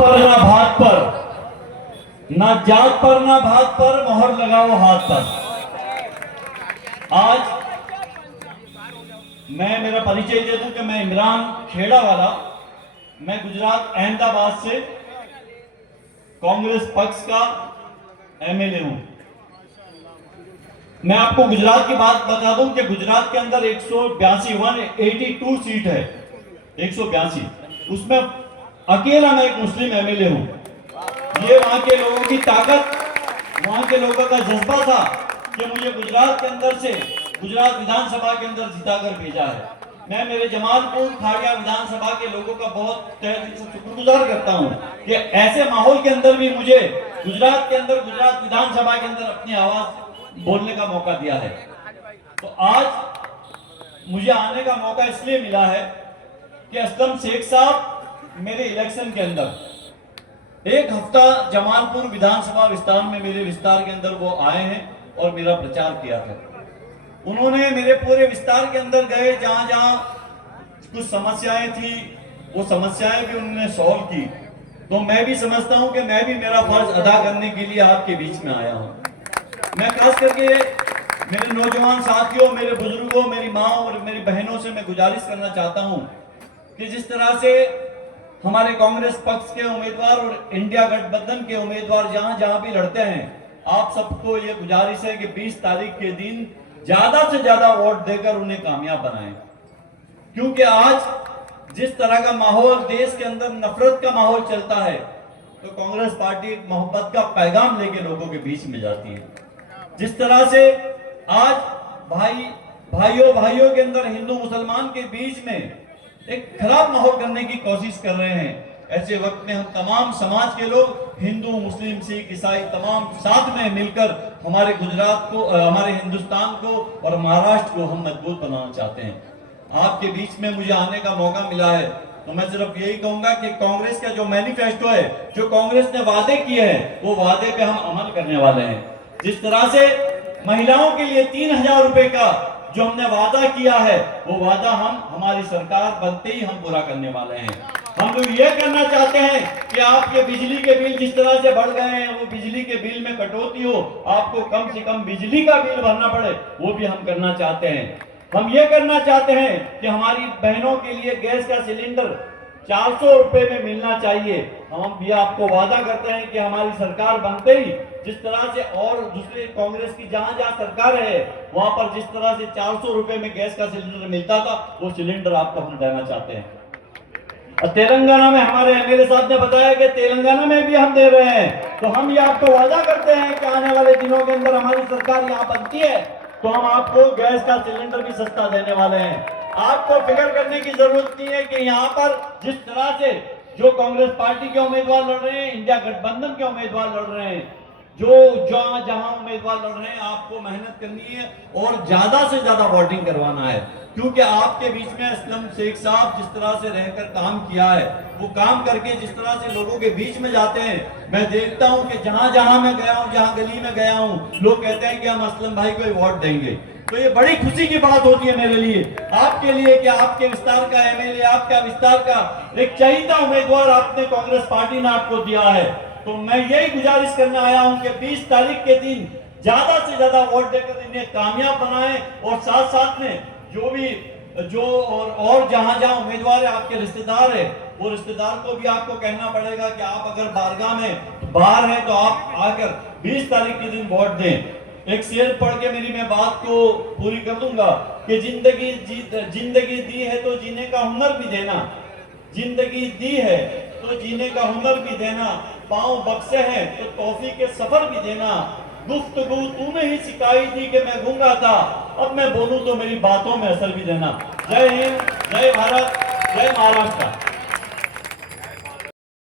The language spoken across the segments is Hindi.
पर ना भात पर, ना जात पर ना भात पर, मोहर लगाओ हाथ पर। आज मैं मेरा परिचय दे दूं कि मैं इमरान खेड़ा वाला, मैं गुजरात अहमदाबाद से कांग्रेस पक्ष का एमएलए हूं। मैं आपको गुजरात की बात बता दूं कि गुजरात के अंदर 182 सीट है, 182, उसमें अकेला मैं एक मुस्लिम एमएलए हूं। ये वहां के लोगों की ताकत, वहां के लोगों का जज्बा था कि मुझे गुजरात के अंदर से गुजरात विधानसभा के अंदर जिताकर भेजा है। मैं मेरे जमालपुर खाड़िया विधानसभा के लोगों का बहुत तहे दिल से शुक्रगुजार करता हूं कि ऐसे माहौल के अंदर भी मुझे गुजरात के अंदर, गुजरात विधानसभा के अंदर अपनी आवाज बोलने का मौका दिया है। तो आज मुझे आने का मौका इसलिए मिला है कि असलम शेख साहब मेरे इलेक्शन के अंदर एक हफ्ता जमालपुर विधानसभा विस्तार में, मेरे विस्तार के अंदर वो आए हैं और मेरा प्रचार किया था। उन्होंने मेरे पूरे विस्तार के अंदर गए, जहां जहां कुछ समस्याएं थी वो समस्याएं भी उन्होंने सॉल्व की। तो मैं भी समझता हूं कि मैं भी मेरा फर्ज अदा करने के लिए आपके बीच में आया हूं। मैं खास करके मेरे नौजवान साथियों, मेरे बुजुर्गों, मेरी माँ और मेरी बहनों से मैं गुजारिश करना चाहता हूं कि जिस तरह से हमारे कांग्रेस पक्ष के उम्मीदवार और इंडिया गठबंधन के उम्मीदवार जहां जहां भी लड़ते हैं, आप सबको ये गुजारिश है कि 20 तारीख के दिन ज्यादा से ज्यादा वोट देकर उन्हें कामयाब बनाएं। क्योंकि आज जिस तरह का माहौल देश के अंदर, नफरत का माहौल चलता है, तो कांग्रेस पार्टी मोहब्बत का पैगाम लेके लोगों के बीच में जाती है। जिस तरह से आज भाइयों के अंदर, हिंदू मुसलमान के बीच में एक खराब माहौल करने की कोशिश कर रहे हैं, ऐसे वक्त में हम तमाम समाज के लोग, हिंदू, मुस्लिम, सिख, ईसाई, तमाम साथ में मिलकर हमारे गुजरात को, हमारे हिंदुस्तान को और महाराष्ट्र को हम मजबूत बनाना चाहते हैं। आपके बीच में मुझे आने का मौका मिला है, तो मैं सिर्फ यही कहूंगा कि कांग्रेस का जो मैनिफेस्टो है, जो कांग्रेस ने वादे किए हैं, वो वादे पे हम अमल करने वाले हैं। जिस तरह से महिलाओं के लिए 3000 रुपए का जो हमने वादा किया है, वो वादा हमारी सरकार बनते ही हम पूरा करने वाले हैं। हम लोग ये करना चाहते हैं कि आपके बिजली के बिल जिस तरह से बढ़ गए हैं, वो बिजली के बिल में कटौती हो, आपको कम से कम बिजली का बिल भरना पड़े, वो भी हम करना चाहते हैं। हम ये करना चाहते हैं कि हमारी बहनों के लिए गैस का सिलेंडर 400 रुपए में मिलना चाहिए। हम भी आपको वादा करते हैं कि हमारी सरकार बनते ही जिस तरह से और दूसरे कांग्रेस की जहां जहां सरकार है, वहां पर जिस तरह से 400 रुपए में गैस का सिलेंडर मिलता था, वो सिलेंडर आपको हम देना चाहते हैं। और तेलंगाना में हमारे एमएलए साहब ने बताया कि तेलंगाना में भी हम दे रहे हैं। तो हम ये आपको वादा करते हैं कि आने वाले दिनों के अंदर हमारी सरकार यहाँ बनती है तो हम आपको गैस का सिलेंडर भी सस्ता देने वाले हैं। आपको फिक्र करने की जरूरत नहीं है कि यहाँ पर जिस तरह से जो कांग्रेस पार्टी के उम्मीदवार लड़ रहे हैं, इंडिया गठबंधन के उम्मीदवार लड़ रहे हैं, जो जहां उम्मीदवार लड़ रहे हैं, आपको मेहनत करनी है और ज्यादा से ज्यादा वोटिंग करवाना है। क्योंकि आपके बीच में असलम शेख साहब जिस तरह से रहकर काम किया है, वो काम करके जिस तरह से लोगों के बीच में जाते हैं, मैं देखता हूं कि जहां जहां मैं गया हूं, जहां गली में गया हूं, लोग कहते हैं कि हम असलम भाई को वोट देंगे। तो ये बड़ी खुशी की बात होती है मेरे लिए, आपके लिए, कि आपके विस्तार का एमएलए, आपका विस्तार का एक चहीता उम्मीदवार आपने कांग्रेस पार्टी ने आपको दिया है। तो मैं यही गुजारिश करने आया हूं कि 20 तारीख के दिन ज्यादा से ज्यादा वोट देकर इन्हें कामयाब बनाएं और साथ साथ में जो और जहां जहां उम्मीदवार है, आपके रिश्तेदार है, वो रिश्तेदार को भी आपको कहना पड़ेगा कि आप अगर बारगाह में बाहर हैं तो आप आकर 20 तारीख के दिन वोट दें। एक शेर पढ़ के मेरी मैं बात को पूरी कर दूंगा कि जिंदगी दी है तो जीने का हुनर भी देना, जिंदगी दी है तो जीने का हुनर भी देना, पांव बख्शे हैं तो तौफीक के सफर भी देना, गुफ्तगू तूने ही सिखाई थी कि मैं गूंगा था, अब मैं बोलूं तो मेरी बातों में असर भी देना। जय हिंद, जय भारत, जय महाराष्ट्र।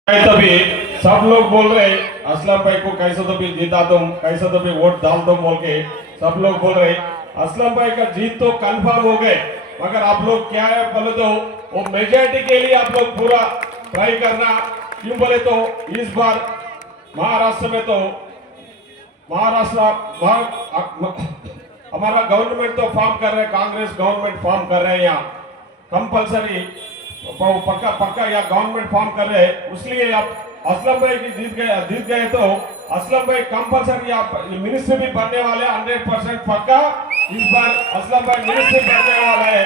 तभी सब लोग बोल रहे असलम भाई को कैसे तो भी जीता तुम, कैसे तो भी वोट डाल दो बोल के सब लोग बोल रहे। असलम भाई का जीत तो कंफर्म हो गए, मगर आप लोग क्या है बोले तो वो मेजॉरिटी के लिए आप लोग पूरा ट्राई करना। क्यों बोले तो इस बार महाराष्ट्र में तो हमारा गवर्नमेंट तो फॉर्म कर रहे हैं, कांग्रेस गवर्नमेंट फॉर्म कर रहे हैं, यहाँ कंपलसरी पक्का या गवर्नमेंट फॉर्म कर रहे हैं, इसलिए असलम भाई की जीत गए तो असलम भाई कंपलसरी आप मिनिस्टर भी बनने वाले 100% पक्का। इस बार असलम भाई मिनिस्टर बनने वाला है,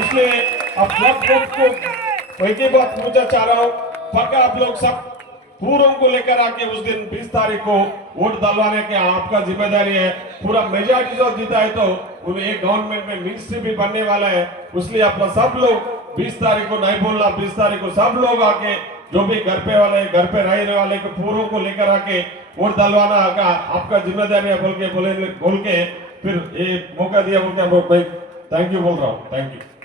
इसलिए अब सब लोग को एक ही बात पूछना चाह रहा हूँ, पक्का आप लोग सब पूरों को लेकर आके उस दिन 20 तारीख को वोट डालवाने की आपका जिम्मेदारी है। पूरा मेजॉरिटी जो जीता है तो उन्हें एक गवर्नमेंट में मिनिस्टर भी बनने वाला है, इसलिए अपना सब लोग 20 तारीख को नहीं बोलना, 20 तारीख को सब लोग आके जो भी घर पे वाले घर पे रहने वाले को पूरों को लेकर आके वोट डालवाना का आपका जिम्मेदारी है बोल के फिर ये मौका दिया बोल के मैं थैंक यू बोल रहा हूँ। Thank you.